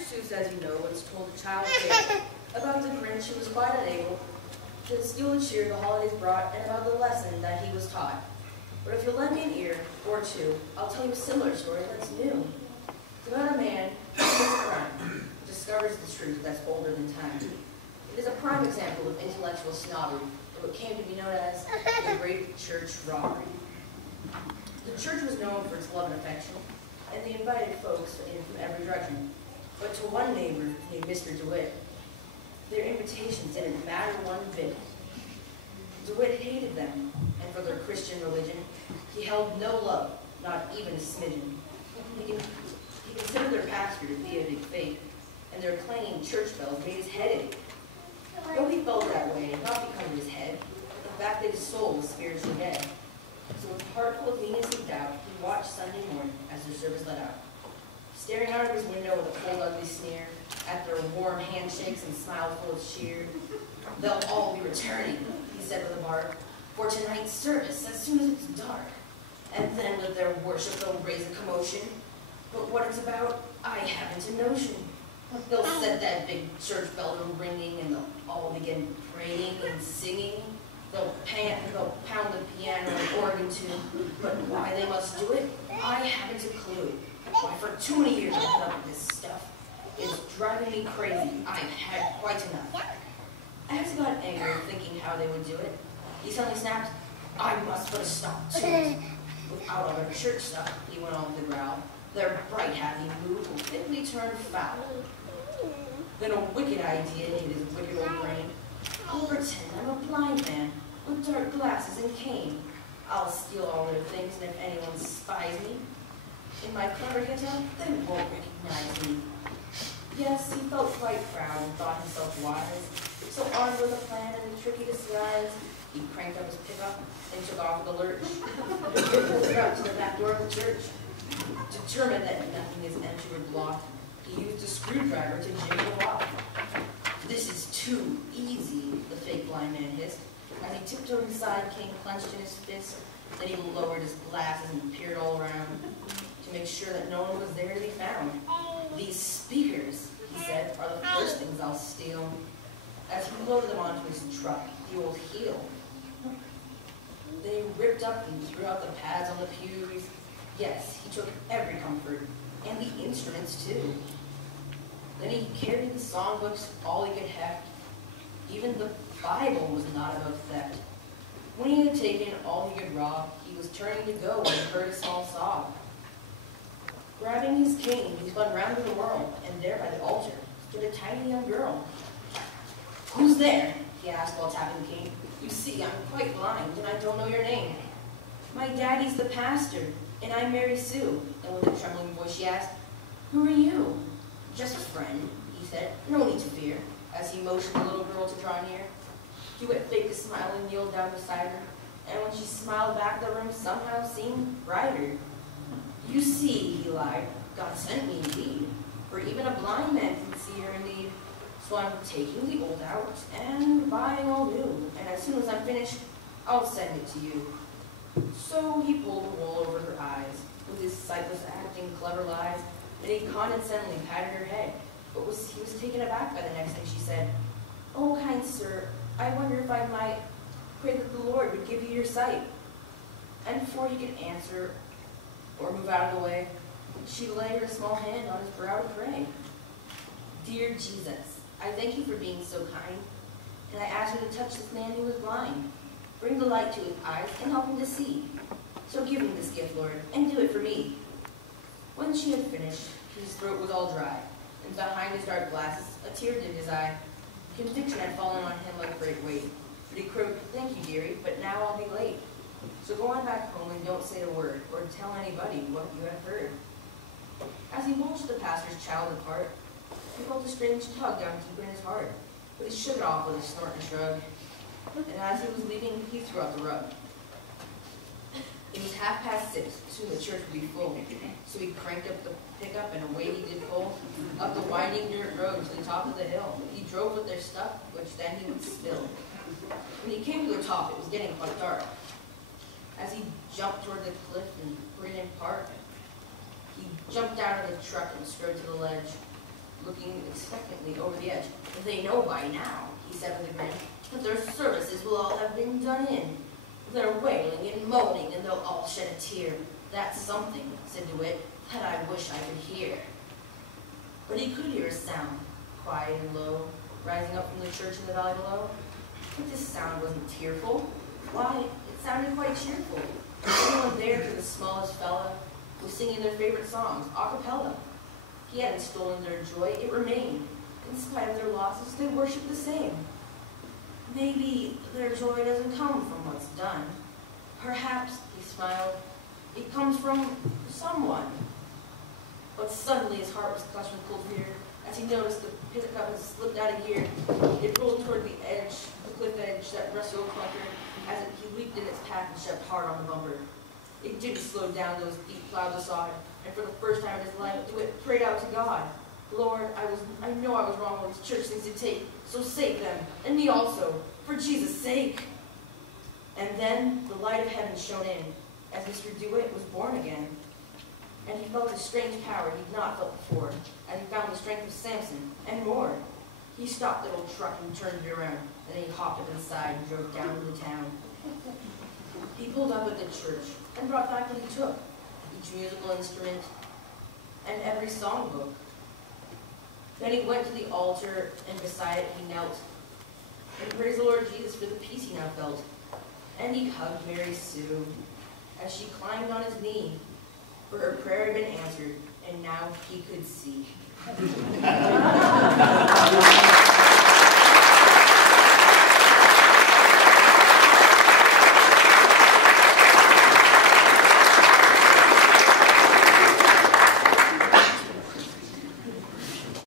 Sue says you know what's told a child tale about the Grinch who was quite unable to steal the cheer the holidays brought and about the lesson that he was taught. But if you'll lend me an ear or two, I'll tell you a similar story that's new. It's about a man who commits a crime, discovers the truth that's older than time. It is a prime example of intellectual snobbery, of what came to be known as the Great Church Robbery. The church was known for its love and affection, and they invited folks in from every direction. But to one neighbor named Mr. DeWitt, their invitations didn't matter one bit. DeWitt hated them, and for their Christian religion, he held no love, not even a smidgen. He considered their pastor to be a big fake, and their clanging church bells made his head ache. Though he felt that way, not because of his head, but the fact that his soul was spiritually dead. So with a heart full of meanness and doubt, he watched Sunday morning as their service let out. Staring out of his window with a cold, ugly sneer at their warm handshakes and smiles full of cheer. "They'll all be returning," he said with a bark, "for tonight's service as soon as it's dark. And then with their worship they'll raise a commotion. But what it's about, I haven't a notion. They'll set that big church bell ringing, and they'll all begin praying and singing. They'll pound the piano and organ too. But why they must do it, I haven't a clue. Why, for too many years I've put up with this stuff. It's driving me crazy. I've had quite enough." As he got angry, thinking how they would do it, he suddenly snapped, "I must put a stop to it. Without all their church stuff," he went on with the growl, "their bright, happy mood will quickly turn foul." Then a wicked idea hit his wicked old brain. "I'll pretend I'm a blind man with dark glasses and cane. I'll steal all their things, and if anyone spies me in my clever get-up, they won't recognize me." Yes, he felt quite proud and thought himself wise. So armed with a plan and a tricky disguise, he cranked up his pickup and took off with a lurch. He pulled it up to the back door of the church. Determined that nothing is empty or blocked, he used a screwdriver to jimmy the lock. "This is too easy," the fake blind man hissed. As he tiptoed inside, cane clenched in his fist. Then he lowered his glasses and peered all around to make sure that no one was there to be found. "These speakers," he said, "are the first things I'll steal." As he loaded them onto his truck, the old heel. Then he ripped up and threw out the pads on the pews. Yes, he took every comfort, and the instruments too. Then he carried the songbooks all he could heft. Even the Bible was not above theft. When he had taken all he could rob, he was turning to go when he heard a small sob. Grabbing his cane, he spun round to the world, and there by the altar stood a tiny young girl. "Who's there?" he asked while tapping the cane. "You see, I'm quite blind, and I don't know your name." "My daddy's the pastor, and I'm Mary Sue." And with a trembling voice she asked, "Who are you?" "Just a friend," he said. "No need to fear," as he motioned the little girl to draw near. DeWitt faked a smile and kneeled down beside her, and when she smiled back, the room somehow seemed brighter. "You see," he lied, "God sent me indeed, for even a blind man can see her indeed. So I'm taking the old out and buying all new, and as soon as I'm finished, I'll send it to you." So he pulled the wool over her eyes with his sightless acting clever lies, and he condescendingly patted her head, but he was taken aback by the next thing she said. "Oh, kind sir, I wonder if I might pray that the Lord would give you your sight." And before he could answer or move out of the way, she laid her small hand on his brow to pray. "Dear Jesus, I thank you for being so kind, and I ask you to touch this man who is blind. Bring the light to his eyes and help him to see. So give him this gift, Lord, and do it for me." When she had finished, his throat was all dry, and behind his dark glasses, a tear dimmed his eye. Conviction had fallen on him like a great weight, but he croaked, "Thank you, dearie, but now I'll be late. So go on back home and don't say a word, or tell anybody what you have heard." As he watched the pastor's child depart, he felt a strange tug down deep in his heart, but he shook it off with a snort and shrug. And as he was leaving, he threw out the rug. It was 6:30, soon the church would be full, so he cranked up the pickup and away he did pull, up the winding dirt road to the top of the hill. He drove with their stuff, which then he would spill. When he came to the top, it was getting quite dark. As he jumped toward the cliff and put it in park, he jumped out of the truck and strode to the ledge. looking expectantly over the edge. "They know by now," he said with a grin, "that their services will all have been done in. They're wailing and moaning, and they'll all shed a tear. That's something," said DeWitt, "that I wish I could hear." But he could hear a sound, quiet and low, rising up from the church in the valley below. But this sound wasn't tearful. Why, it sounded quite cheerful. Everyone there, to the smallest fella, was singing their favorite songs, a cappella. He hadn't stolen their joy, it remained. In spite of their losses, they worshiped the same. Maybe their joy doesn't come from what's done. Perhaps, he smiled, it comes from someone. But suddenly his heart was crushed with cold fear as he noticed the pickup had slipped out of gear. It rolled toward the edge, the cliff edge that rustled clunker as he leaped in its path and shoved hard on the bumper. It didn't slow down those deep clouds aside, and for the first time in his life, DeWitt prayed out to God. "Lord, I know I was wrong with these church things to take, so save them, and me also, for Jesus' sake." And then the light of heaven shone in, as Mr. DeWitt was born again. And he felt a strange power he'd not felt before, as he found the strength of Samson, and more. He stopped the old truck and turned it around, and then he hopped up inside and drove down to the town. He pulled up at the church, and brought back what he took, each musical instrument, and every songbook. Then he went to the altar, and beside it he knelt, and praised the Lord Jesus for the peace he now felt. And he hugged Mary Sue, as she climbed on his knee, for her prayer had been answered, and now he could see.